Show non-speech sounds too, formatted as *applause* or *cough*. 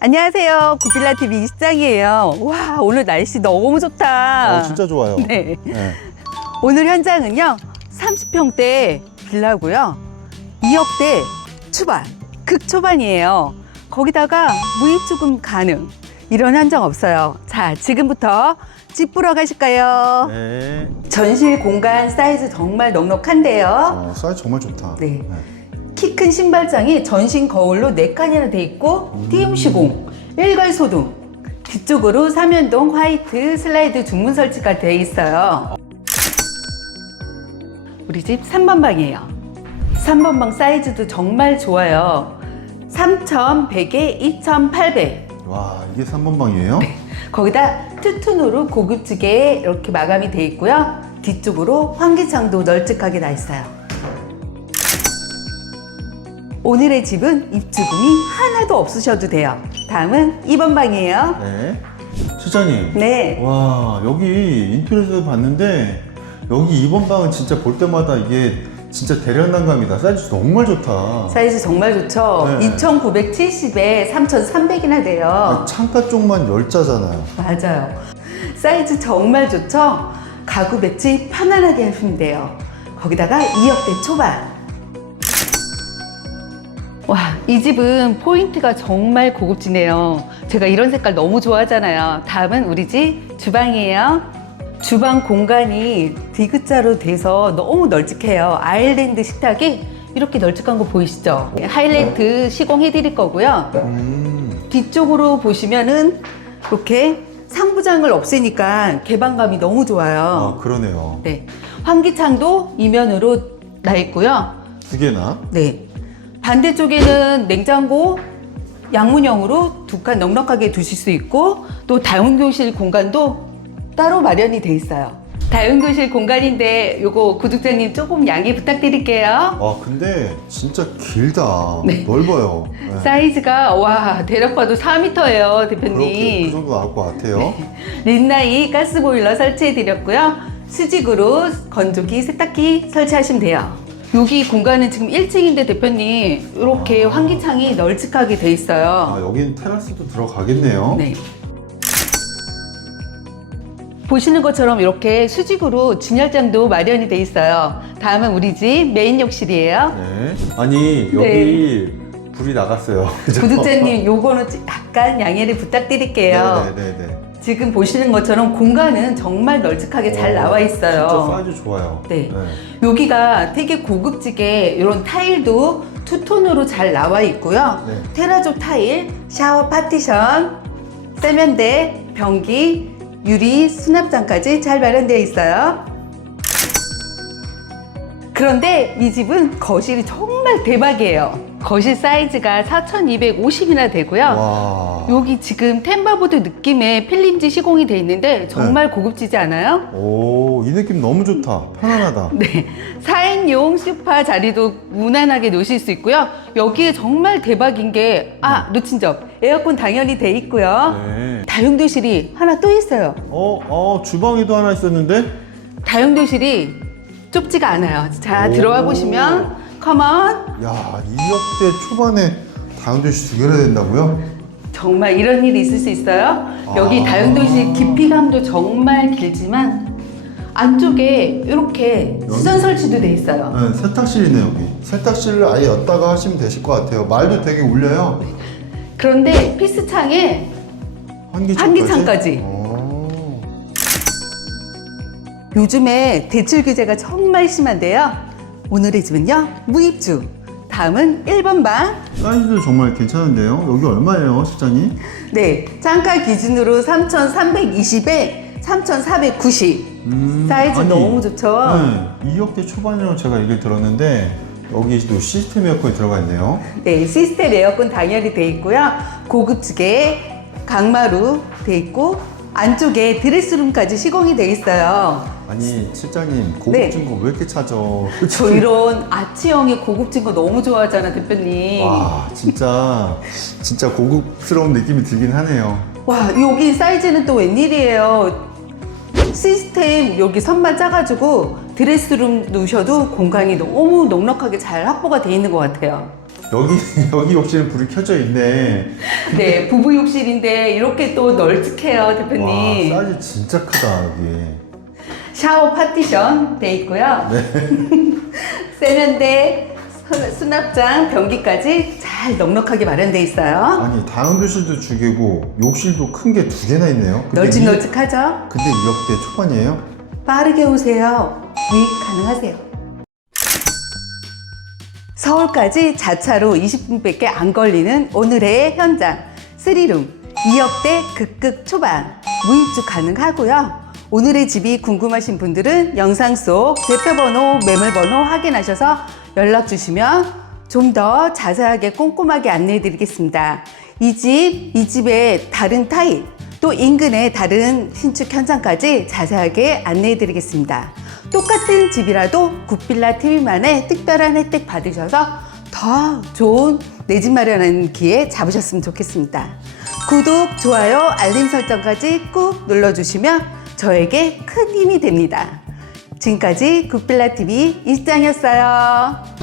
안녕하세요. 구빌라 TV 이시장이에요. 와, 오늘 날씨 너무 좋다. 어, 진짜 좋아요. 네. 네. 오늘 현장은요. 30평대 빌라고요. 2억대 초반, 극초반이에요. 거기다가 무입주금 가능. 이런 한정 없어요. 자, 지금부터 집 보러 가실까요? 네. 전실 공간 사이즈 정말 넉넉한데요. 어, 사이즈 정말 좋다. 네. 키 큰 신발장이 전신 거울로 4칸이나 돼 있고 띄움 시공, 일괄 소등, 뒤쪽으로 삼연동 화이트 슬라이드 중문 설치가 돼 있어요. 우리 집 3번 방이에요. 3번 방 사이즈도 정말 좋아요. 3,100에 2,800. 와, 이게 3번 방이에요? 거기다 투톤으로 고급지게 이렇게 마감이 돼 있고요. 뒤쪽으로 환기창도 널찍하게 나 있어요. 오늘의 집은 입주금이 하나도 없으셔도 돼요. 다음은 2번 방이에요. 네. 실장님. 네. 와, 여기 인터넷에서 봤는데 여기 2번 방은 진짜 볼 때마다 이게 진짜 대련난감이다. 사이즈 정말 좋다. 사이즈 정말 좋죠? 네. 2,970에 3,300이나 돼요. 아, 창가 쪽만 열자잖아요. 맞아요. 사이즈 정말 좋죠? 가구 배치 편안하게 하시면 돼요. 거기다가 2억대 초반. 와, 이 집은 포인트가 정말 고급지네요. 제가 이런 색깔 너무 좋아하잖아요. 다음은 우리 집 주방이에요. 주방 공간이 디귿자로 돼서 너무 널찍해요. 아일랜드 식탁이 이렇게 널찍한 거 보이시죠? 하이라이트 시공해 드릴 거고요. 음. 뒤쪽으로 보시면은 이렇게 상부장을 없애니까 개방감이 너무 아, 좋아요. 그러네요. 네. 환기창도 이면으로 나 있고요. 두 개나? 네. 반대쪽에는 냉장고 양문형으로 두 칸 넉넉하게 두실 수 있고 또 다용도실 공간도 따로 마련이 돼 있어요. 다용도실 공간인데 요거 구독자님 조금 양해 부탁드릴게요. 아, 근데 진짜 길다. 네. 넓어요. *laughs* 네. 사이즈가 와 대략 봐도 4m예요 그렇게 대표님. 그 정도 나올 것 같아요. 린나이 가스보일러 설치해 드렸고요. 수직으로 건조기, 세탁기 설치하시면 돼요. 여기 공간은 지금 1층인데 대표님 이렇게 아. 환기창이 널찍하게 돼 아, 있어요. 여기는 테라스도 들어가겠네요. 네. 보시는 것처럼 이렇게 수직으로 진열장도 마련이 돼 있어요. 다음은 우리 집 메인 욕실이에요. 네. 아니 여기 불이 나갔어요. *laughs* 그죠? 구독자님 요거는 약간 양해를 부탁드릴게요. 네네네. 지금 보시는 것처럼 공간은 정말 널찍하게 잘 나와 있어요. 진짜 사이즈 좋아요. 네. 여기가 되게 고급지게 이런 타일도 투톤으로 잘 나와 있고요. 네. 테라조 타일, 샤워 파티션, 세면대, 변기, 유리 수납장까지 잘 마련되어 있어요. 그런데 이 집은 거실이 정말 대박이에요. 거실 사이즈가 4,250이나 되고요. 와. 여기 지금 템바보드 느낌의 필름지 시공이 돼 있는데 정말 고급지지 않아요? 오, 이 느낌 너무 좋다. 편안하다. *laughs* 네. 4인용 소파 자리도 무난하게 놓으실 수 있고요. 여기에 정말 대박인 게, 아, 놓친 점. 에어컨 당연히 돼 있고요. 네. 다용도실이 하나 또 있어요. 어, 어, 주방에도 하나 있었는데? 다용도실이 좁지가 않아요. 자, 오. 들어와 보시면, 컴온. 야, 2억대 초반에 다운도시 두 개나 된다고요? 정말 이런 일이 있을 수 있어요. 여기 아. 다용도실 깊이감도 정말 길지만, 안쪽에 이렇게 수전 설치도 돼 있어요. 네, 세탁실이네 여기. 세탁실을 아예 였다가 하시면 되실 것 같아요. 말도 되게 울려요. 그런데 피스창에 환기창까지. 환기창까지. 오. 요즘에 대출 규제가 정말 심한데요. 오늘의 집은요, 무입주. 다음은 1번 방. 사이즈도 정말 괜찮은데요. 여기 얼마예요, 실장님? 네, 창가 기준으로 3,320에 3,490. 음, 사이즈 아니, 너무 좋죠? 네, 2억대 초반이라고 제가 얘기를 들었는데 여기도 시스템 에어컨이 들어가 있네요. 네, 시스템 에어컨 당연히 돼 있고요. 고급지게 강마루 돼 있고 안쪽에 드레스룸까지 시공이 돼 있어요. 아니 실장님 네. 고급진 거왜 이렇게 찾아? *laughs* 저 이런 아치형의 고급진 거 너무 좋아하잖아, 대표님. 와 진짜 진짜 고급스러운 느낌이 들긴 하네요. 와 여기 사이즈는 또 웬일이에요 시스템 여기 선반 짜가지고 드레스룸 놓으셔도 공간이 너무 넉넉하게 잘 확보가 돼 있는 것 같아요 여기 *laughs* 여기 욕실은 불이 켜져 있네. 네, 부부 욕실인데 이렇게 또 널찍해요, 대표님. 와 사이즈 진짜 크다 여기. 샤워 파티션 돼 있고요. *laughs* 세면대, 수- 수납장, 변기까지 잘 넉넉하게 마련돼 있어요. 아니 다용도실도 두 개고 욕실도 큰 게 두 개나 있네요. 근데 이- 널찍널찍하죠? 근데 2억대 초반이에요? 빠르게 오세요. 구입 가능하세요. 서울까지 자차로 20분밖에 안 걸리는 오늘의 현장. 3룸 2억대 극극 초반 무입주 가능하고요. 오늘의 집이 궁금하신 분들은 영상 속 대표번호, 매물번호 확인하셔서 연락 주시면 좀 더 자세하게 꼼꼼하게 안내해 드리겠습니다. 이 집, 이 집의 다른 타입, 또 인근의 다른 신축 현장까지 자세하게 안내해 드리겠습니다. 똑같은 집이라도 굿빌라 TV만의 특별한 혜택 받으셔서 더 좋은 내 집 마련하는 기회 잡으셨으면 좋겠습니다. 구독, 좋아요, 알림 설정까지 꾹 눌러주시면 저에게 큰 힘이 됩니다. 지금까지 굿빌라 TV 일장이었어요.